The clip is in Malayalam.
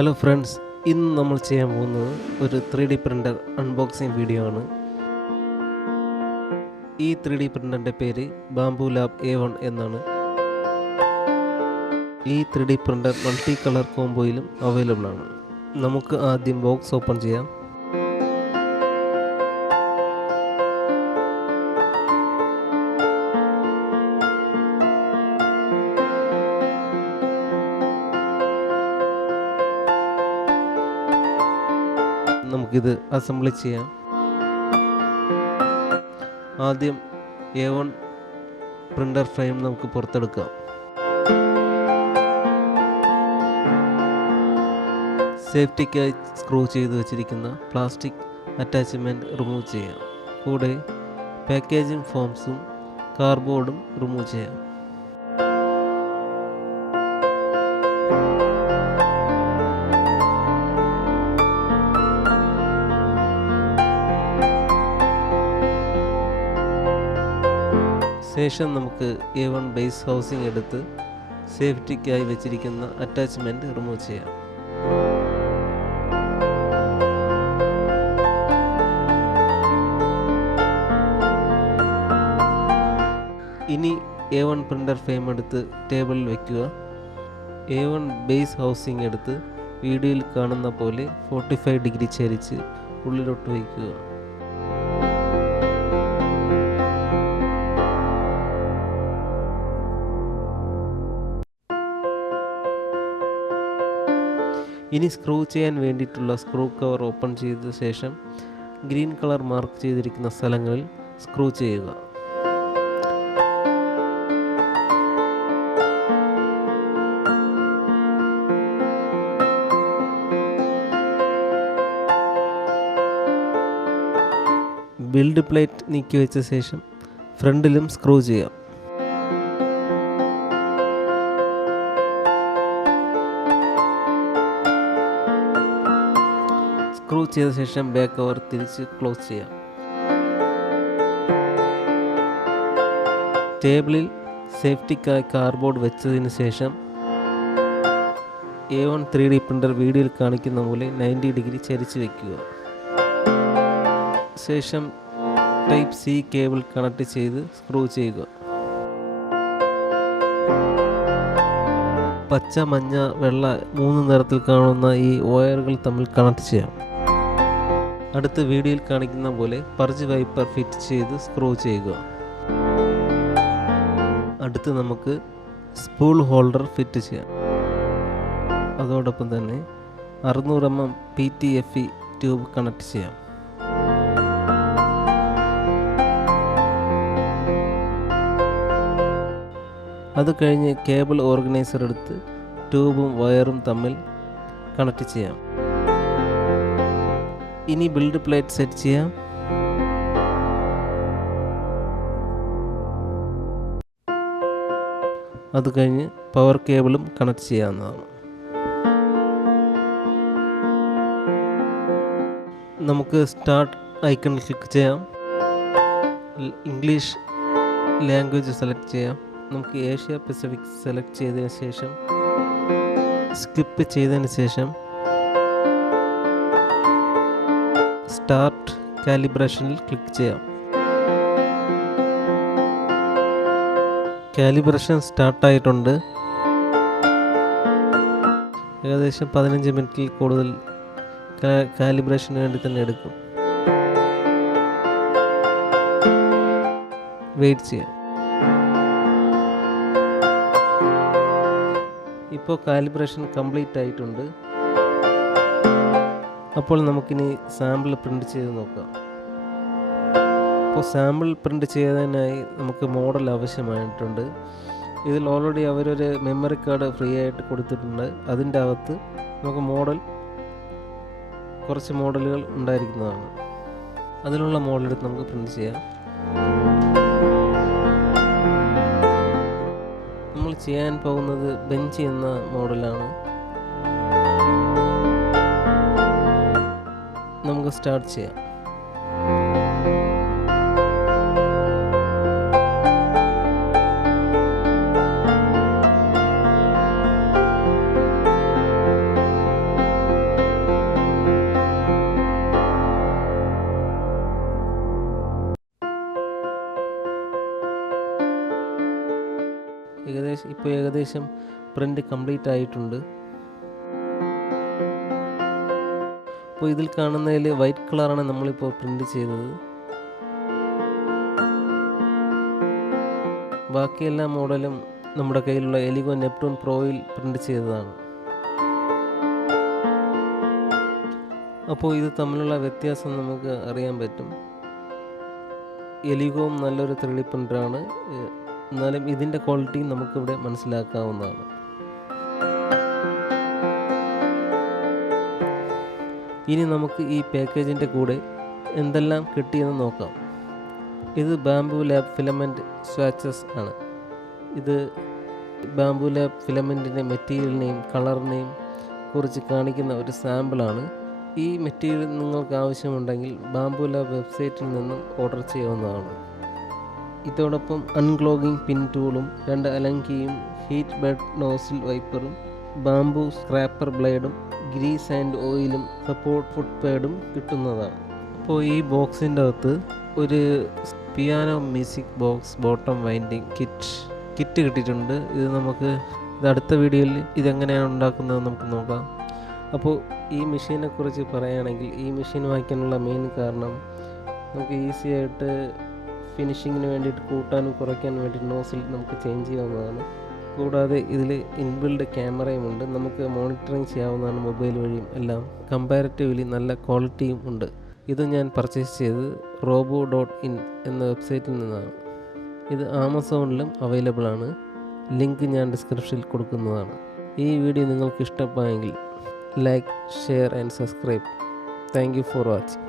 ഹലോ ഫ്രണ്ട്സ്, ഇന്ന് നമ്മൾ ചെയ്യാൻ പോകുന്നത് ഒരു 3D പ്രിൻ്റർ അൺബോക്സിങ് വീഡിയോ ആണ്. ഈ 3D പ്രിൻ്ററിൻ്റെ പേര് ബാംബു ലാബ് A1 എന്നാണ്. ഈ 3D പ്രിൻ്റർ മൾട്ടി കളർ കോംബോയിലും അവൈലബിൾ ആണ്. നമുക്ക് ആദ്യം ബോക്സ് ഓപ്പൺ ചെയ്യാം. നമുക്കിത് അസംബ്ലി ചെയ്യാം. ആദ്യം A1 പ്രിൻ്റർ ഫ്രെയിം നമുക്ക് പുറത്തെടുക്കാം. സേഫ്റ്റിക്കായി സ്ക്രൂ ചെയ്ത് വെച്ചിരിക്കുന്ന പ്ലാസ്റ്റിക് അറ്റാച്ച്മെൻറ്റ് റിമൂവ് ചെയ്യാം. കൂടെ പാക്കേജിംഗ് ഫോംസും കാർഡ്ബോർഡും റിമൂവ് ചെയ്യാം. ശേഷം നമുക്ക് A1 ബേസ് ഹൗസിംഗ് എടുത്ത് സേഫ്റ്റിക്കായി വെച്ചിരിക്കുന്ന അറ്റാച്ച്മെൻറ്റ് റിമൂവ് ചെയ്യാം. ഇനി A1 പ്രിൻ്റർ ഫ്രെയിം എടുത്ത് ടേബിളിൽ വയ്ക്കുക. A1 ബേസ് ഹൗസിംഗ് എടുത്ത് വീഡിയോയിൽ കാണുന്ന പോലെ 45 ഡിഗ്രി ചരിച്ച് ഉള്ളിലോട്ട് വയ്ക്കുക. ഇനി സ്ക്രൂ ചെയ്യാൻ വേണ്ടിയിട്ടുള്ള സ്ക്രൂ കവർ ഓപ്പൺ ചെയ്ത ശേഷം ഗ്രീൻ കളർ മാർക്ക് ചെയ്തിരിക്കുന്ന സ്ഥലങ്ങളിൽ സ്ക്രൂ ചെയ്യുക. ബിൽഡ് പ്ലേറ്റ് നീക്കി വെച്ച ശേഷം ഫ്രണ്ടിലും സ്ക്രൂ ചെയ്യാം. സ്ക്രൂ ചെയ്ത ശേഷം ബാക്ക് കവർ തിരിച്ച് ക്ലോസ് ചെയ്യാം. ടേബിളിൽ സേഫ്റ്റിക്കായി കാർഡ്ബോർഡ് വെച്ചതിന് ശേഷം A1 3D പ്രിൻ്റർ വീഡിയോയിൽ കാണിക്കുന്ന പോലെ 90 ഡിഗ്രി ചരിച്ച് വയ്ക്കുക. ശേഷം ടൈപ്പ് C കേബിൾ കണക്ട് ചെയ്ത് സ്ക്രൂ ചെയ്യുക. പച്ച, മഞ്ഞ, വെള്ള 3 നിറത്തിൽ കാണുന്ന ഈ വയറുകൾ തമ്മിൽ കണക്ട് ചെയ്യാം. അടുത്ത വീഡിയോയിൽ കാണിക്കുന്ന പോലെ പർജ് വൈപ്പർ ഫിറ്റ് ചെയ്ത് സ്ക്രൂ ചെയ്യുക. അടുത്ത് നമുക്ക് സ്പൂൾ ഹോൾഡർ ഫിറ്റ് ചെയ്യാം. അതോടൊപ്പം തന്നെ 600 mm PTFE ട്യൂബ് കണക്ട് ചെയ്യാം. അത് കഴിഞ്ഞ് കേബിൾ ഓർഗനൈസർ എടുത്ത് ട്യൂബും വയറും തമ്മിൽ കണക്ട് ചെയ്യാം. ഇനി ബിൽഡ് പ്ലേറ്റ് സെറ്റ് ചെയ്യാം. അത് കഴിഞ്ഞ് പവർ കേബിളും കണക്ട് ചെയ്യാവുന്നതാണ്. നമുക്ക് സ്റ്റാർട്ട് ഐക്കണിൽ ക്ലിക്ക് ചെയ്യാം. ഇംഗ്ലീഷ് ലാംഗ്വേജ് സെലക്ട് ചെയ്യാം. നമുക്ക് ഏഷ്യ പസഫിക് സെലക്ട് ചെയ്തതിന് ശേഷം സ്കിപ്പ് ചെയ്തതിന് ശേഷം സ്റ്റാർട്ട് കാലിബ്രേഷനിൽ ക്ലിക്ക് ചെയ്യാം. കാലിബ്രേഷൻ സ്റ്റാർട്ടായിട്ടുണ്ട്. ഏകദേശം 15 മിനിറ്റിൽ കൂടുതൽ കാലിബ്രേഷന് വേണ്ടി തന്നെ എടുക്കും. വെയിറ്റ് ചെയ്യാം. ഇപ്പോൾ കാലിബ്രേഷൻ കംപ്ലീറ്റ് ആയിട്ടുണ്ട്. അപ്പോൾ നമുക്കിനി സാമ്പിൾ പ്രിൻ്റ് ചെയ്ത് നോക്കാം. അപ്പോൾ സാമ്പിൾ പ്രിൻ്റ് ചെയ്യുന്നതിനായി നമുക്ക് മോഡൽ ആവശ്യമായിട്ടുണ്ട്. ഇതിൽ ഓൾറെഡി അവരൊരു മെമ്മറി കാർഡ് ഫ്രീ ആയിട്ട് കൊടുത്തിട്ടുണ്ട്. അതിൻ്റെ അകത്ത് നമുക്ക് കുറച്ച് മോഡലുകൾ ഉണ്ടായിരിക്കുന്നതാണ്. അതിലുള്ള മോഡലെടുത്ത് നമുക്ക് പ്രിൻ്റ് ചെയ്യാം. നമ്മൾ ചെയ്യാൻ പോകുന്നത് ബെഞ്ച് എന്ന മോഡലാണ്. നമുക്ക് സ്റ്റാർട്ട് ചെയ്യാം. ഏകദേശം പ്രിൻ്റ് കംപ്ലീറ്റ് ആയിട്ടുണ്ട്. അപ്പോൾ ഇതിൽ കാണുന്നതിൽ വൈറ്റ് കളറാണ് നമ്മളിപ്പോൾ പ്രിൻ്റ് ചെയ്തത്. ബാക്കി എല്ലാ മോഡലും നമ്മുടെ കയ്യിലുള്ള എലിഗോ നെപ്റ്റ്യൂൺ പ്രോയിൽ പ്രിൻ്റ് ചെയ്തതാണ്. അപ്പോൾ ഇത് തമ്മിലുള്ള വ്യത്യാസം നമുക്ക് അറിയാൻ പറ്റും. എലിഗോവും നല്ലൊരു 3D പ്രിൻ്ററാണ്, എന്നാലും ഇതിൻ്റെ ക്വാളിറ്റി നമുക്കിവിടെ മനസ്സിലാക്കാവുന്നതാണ്. ഇനി നമുക്ക് ഈ പാക്കേജിൻ്റെ കൂടെ എന്തെല്ലാം കിട്ടിയെന്ന് നോക്കാം. ഇത് ബാംബു ലാബ് ഫിലമെൻറ്റ് സ്വാച്ചസ് ആണ്. ഇത് ബാംബു ലാബ് ഫിലമെൻറ്റിൻ്റെ മെറ്റീരിയലിനെയും കളറിനെയും കുറിച്ച് കാണിക്കുന്ന ഒരു സാമ്പിളാണ്. ഈ മെറ്റീരിയൽ നിങ്ങൾക്ക് ആവശ്യമുണ്ടെങ്കിൽ ബാംബു ലാബ് വെബ്സൈറ്റിൽ നിന്നും ഓർഡർ ചെയ്യാവുന്നതാണ്. ഇതോടൊപ്പം അൺക്ലോഗിങ് പിൻ ടൂളും 2 അലങ്കിയും ഹീറ്റ് ബെഡ് നോസിൽ വൈപ്പറും ബാംബു സ്ക്രാപ്പർ ബ്ലേഡും ഗ്രീസ് ആൻഡ് ഓയിലും സപ്പോർട്ട് ഫുട് പാഡും കിട്ടുന്നതാണ്. അപ്പോൾ ഈ ബോക്സിൻ്റെ അകത്ത് ഒരു piano music box bottom winding kit കിട്ടിയിട്ടുണ്ട്. ഇത് അടുത്ത വീഡിയോയിൽ ഇതെങ്ങനെയാണ് ഉണ്ടാക്കുന്നത് നമുക്ക് നോക്കാം. അപ്പോൾ ഈ മെഷീനെ കുറിച്ച് പറയുകയാണെങ്കിൽ, ഈ മെഷീൻ വാങ്ങിക്കാനുള്ള മെയിൻ കാരണം നമുക്ക് ഈസി ആയിട്ട് ഫിനിഷിങ്ങിന് വേണ്ടിയിട്ട് കൂട്ടാനും കുറയ്ക്കാനും വേണ്ടി നോസിൽ നമുക്ക് ചേഞ്ച് ചെയ്യാവുന്നതാണ്. കൂടാതെ ഇതിൽ ഇൻബിൽഡ് ക്യാമറയും ഉണ്ട്, നമുക്ക് മോണിറ്ററിങ് ചെയ്യാവുന്നതാണ് മൊബൈൽ വഴിയും എല്ലാം. കമ്പാരിറ്റീവ്ലി നല്ല ക്വാളിറ്റിയും ഉണ്ട്. ഇത് ഞാൻ പർച്ചേസ് ചെയ്തത് robo.in എന്ന വെബ്സൈറ്റിൽ നിന്നാണ്. ഇത് ആമസോണിലും അവൈലബിൾ ആണ്. ലിങ്ക് ഞാൻ ഡിസ്ക്രിപ്ഷനിൽ കൊടുക്കുന്നതാണ്. ഈ വീഡിയോ നിങ്ങൾക്ക് ഇഷ്ടമായെങ്കിൽ like, share and subscribe. Thank you for watching.